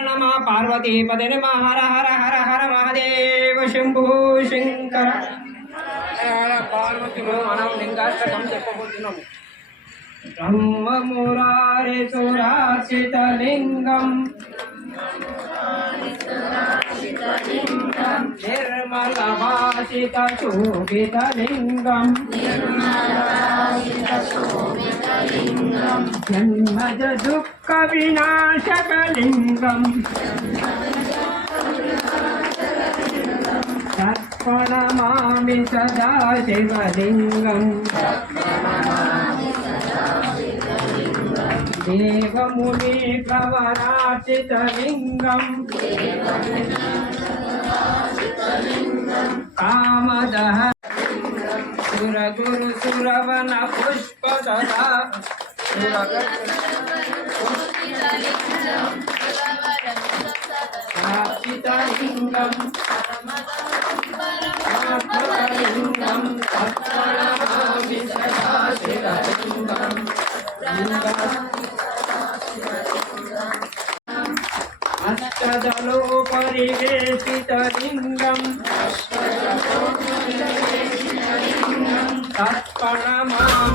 नमः पार्वती पदे नमः हर हर हर हर महादेव शंभु शंकर हर पार्वती మనం లింగాష్టకం చెప్పబోతున్నాము బ్రహ్మ మురారే సురార్చిత లింగం నిర్మల భాషిత శోభిత లింగం జన్మజ దుఃఖ వినాశక లింగం ప్రణమామి సదా శివలింగం దేవముని ప్రవరాచిత లింగం కామదహ సురగురు సురవన పుష్పదహ లింగం లింగం అష్టదలో పరివేశిత లింగం తత్ప్రణమామి